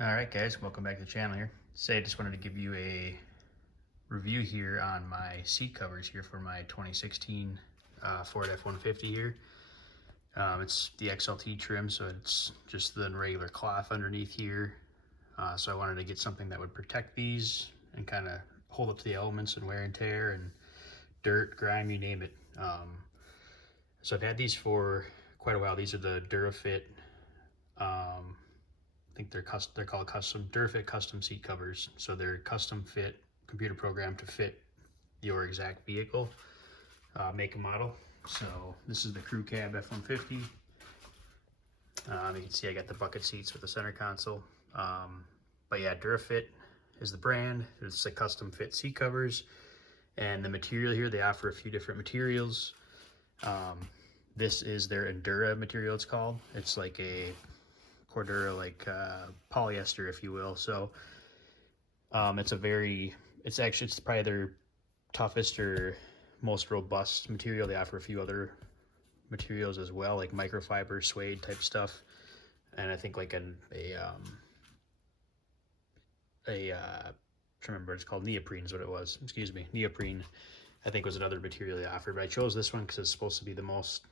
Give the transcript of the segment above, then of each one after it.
Alright guys, welcome back to the channel here. Today I just wanted to give you a review here on my seat covers here for my 2016 Ford F-150 here. It's the XLT trim, so it's just the regular cloth underneath here. So I wanted to get something that would protect these and kind of hold up to the elements and wear and tear and dirt, grime, you name it. So I've had these for quite a while. These are the Durafit I think they're called custom Durafit custom seat covers. So they're custom fit, computer programmed to fit your exact vehicle, make and model. So this is the crew cab F-150. You can see I got the bucket seats with the center console. But yeah, Durafit is the brand. It's a custom fit seat covers. And the material here, they offer a few different materials. This is their endura material, it's called. It's like a Cordura, like polyester, if you will. So it's probably their toughest or most robust material. They offer a few other materials as well, like microfiber, suede type stuff, and I think like I can't remember what it's called. Neoprene is what it was. Excuse me, neoprene. I think was another material they offered, but I chose this one because it's supposed to be the most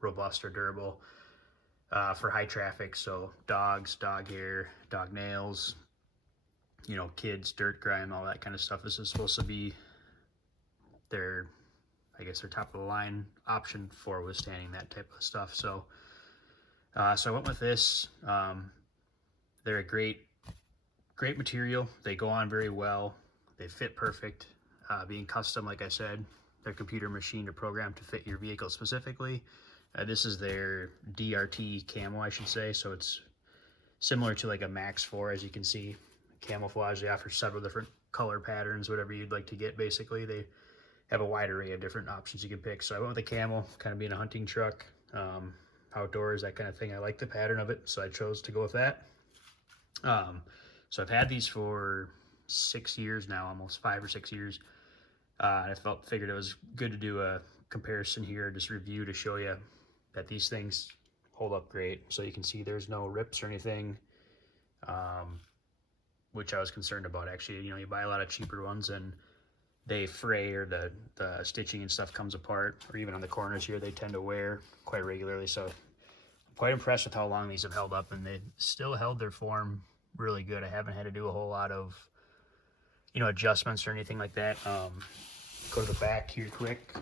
robust or durable. For high traffic, so dogs, dog hair, dog nails, you know, kids, dirt, grime, all that kind of stuff. This is supposed to be their, I guess, their top of the line option for withstanding that type of stuff. So I went with this. They're a great material. They go on very well. They fit perfect. Being custom, like I said, they're computer machined or programmed to fit your vehicle specifically. This is their DRT camo, I should say, so it's similar to like a Max 4, as you can see. Camouflage, they offer several different color patterns, whatever you'd like to get, basically. They have a wide array of different options you can pick. So I went with the camo, kind of being a hunting truck, outdoors, that kind of thing. I like the pattern of it, so I chose to go with that. So I've had these for 6 years now, almost 5 or 6 years. And I figured it was good to do a comparison here, just review to show you that these things hold up great. So you can see there's no rips or anything, which I was concerned about. Actually, you know, you buy a lot of cheaper ones and they fray, or the stitching and stuff comes apart, or even on the corners here, they tend to wear quite regularly. So I'm quite impressed with how long these have held up, and they still held their form really good. I haven't had to do a whole lot of, you know, adjustments or anything like that. Go to the back here quick.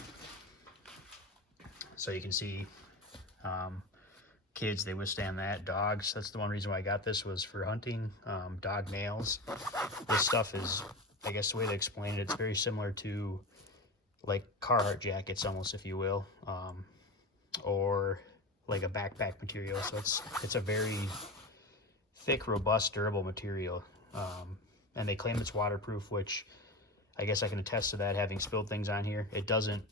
So you can see kids, they withstand that. Dogs, that's the one reason why I got this, was for hunting. Dog nails. This stuff is, I guess the way to explain it, it's very similar to like Carhartt jackets almost, if you will, or like a backpack material. So it's a very thick, robust, durable material. And they claim it's waterproof, which I guess I can attest to that, having spilled things on here. It doesn't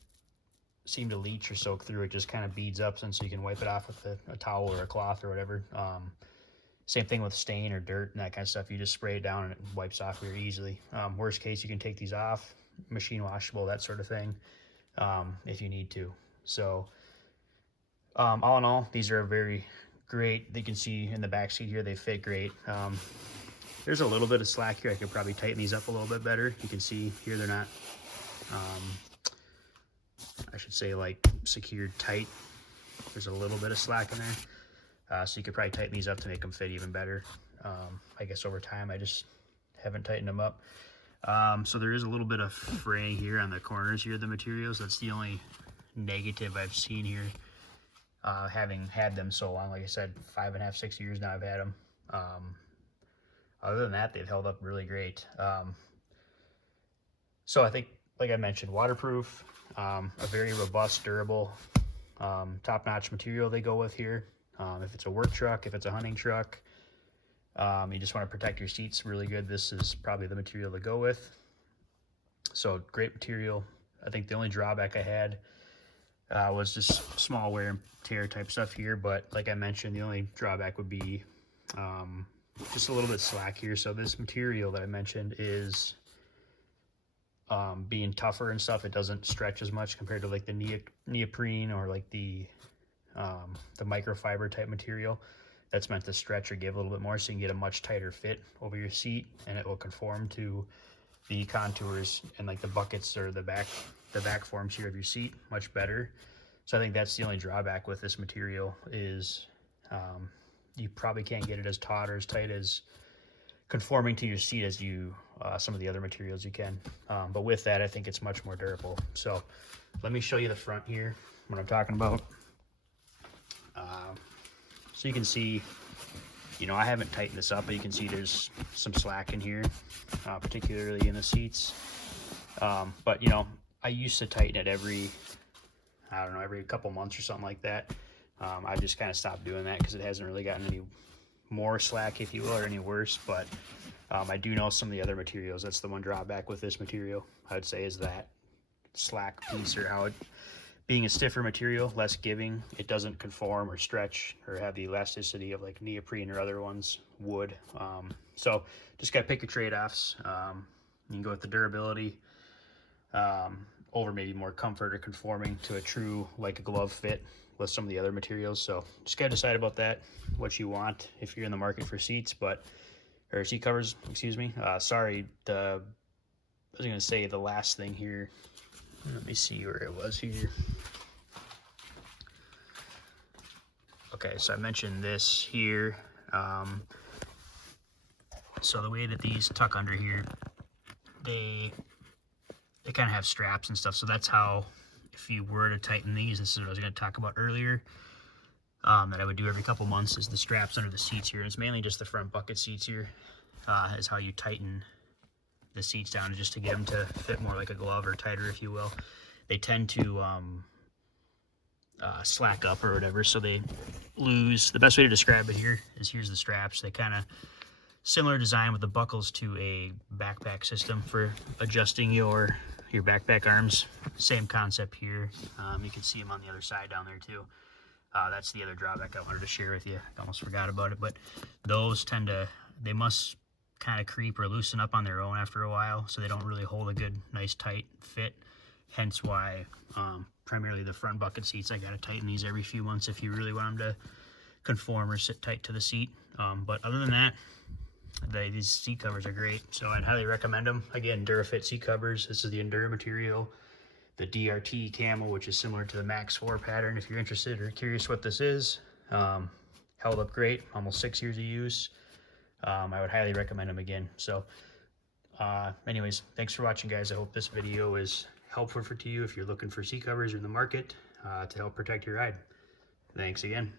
seem to leach or soak through. It just kind of beads up, so you can wipe it off with a towel or a cloth or whatever. Same thing with stain or dirt and that kind of stuff. You just spray it down and it wipes off very easily. Worst case, you can take these off, machine washable, that sort of thing, if you need to. So all in all, these are very great. You can see in the back seat here, they fit great. There's a little bit of slack here. I could probably tighten these up a little bit better. You can see here they're not, I should say, like secured tight. There's a little bit of slack in there. So you could probably tighten these up to make them fit even better. I guess over time, I just haven't tightened them up. So there is a little bit of fraying here on the corners here of the materials. That's the only negative I've seen here, having had them so long. Like I said, 5.5, 6 years now I've had them. Other than that, they've held up really great. So I think, like I mentioned, waterproof, a very robust, durable, top-notch material they go with here. If it's a work truck, if it's a hunting truck, you just want to protect your seats really good, this is probably the material to go with. So great material. I think the only drawback I had was just small wear and tear type stuff here, but like I mentioned, the only drawback would be just a little bit slack here. So this material that I mentioned is being tougher and stuff. It doesn't stretch as much compared to like the neoprene or like the microfiber type material. That's meant to stretch or give a little bit more so you can get a much tighter fit over your seat, and it will conform to the contours and like the buckets or the back forms here of your seat much better. So I think that's the only drawback with this material is you probably can't get it as taut or as tight as conforming to your seat as you some of the other materials you can. But with that, I think it's much more durable. So let me show you the front here, what I'm talking about. So you can see, you know, I haven't tightened this up, but you can see there's some slack in here, particularly in the seats. But you know, I used to tighten it every, I don't know, every couple months or something like that. I just kind of stopped doing that because it hasn't really gotten any more slack, if you will, or any worse. But I do know some of the other materials. That's the one drawback with this material, I would say, is that slack piece, or how it, being a stiffer material, less giving, it doesn't conform or stretch or have the elasticity of like neoprene or other ones would. So just got to pick your trade-offs. You can go with the durability over maybe more comfort or conforming to a true like a glove fit with some of the other materials. So just gotta decide about that, what you want if you're in the market for seats, or seat covers, excuse me. Sorry, I was gonna say the last thing here. Let me see where it was here. Okay, so I mentioned this here. So the way that these tuck under here, they kind of have straps and stuff. So that's how, if you were to tighten these, this is what I was going to talk about earlier, that I would do every couple months, is the straps under the seats here. And it's mainly just the front bucket seats here, is how you tighten the seats down, just to get them to fit more like a glove, or tighter, if you will. They tend to slack up or whatever, so they lose. The best way to describe it here is, here's the straps. They kind of similar design with the buckles to a backpack system for adjusting your backpack arms. Same concept here. You can see them on the other side down there too. That's the other drawback I wanted to share with you. I almost forgot about it, but those they must kind of creep or loosen up on their own after a while, so they don't really hold a good, nice, tight fit. Hence why primarily the front bucket seats, I gotta tighten these every few months if you really want them to conform or sit tight to the seat. But other than that, these seat covers are great, so I'd highly recommend them. Again, Durafit seat covers. This is the Endura material, the DRT camo, which is similar to the Max 4 pattern. If you're interested or curious what this is, held up great, almost 6 years of use. I would highly recommend them again. So anyways, thanks for watching, guys. I hope this video is helpful to you if you're looking for seat covers in the market to help protect your ride. Thanks again.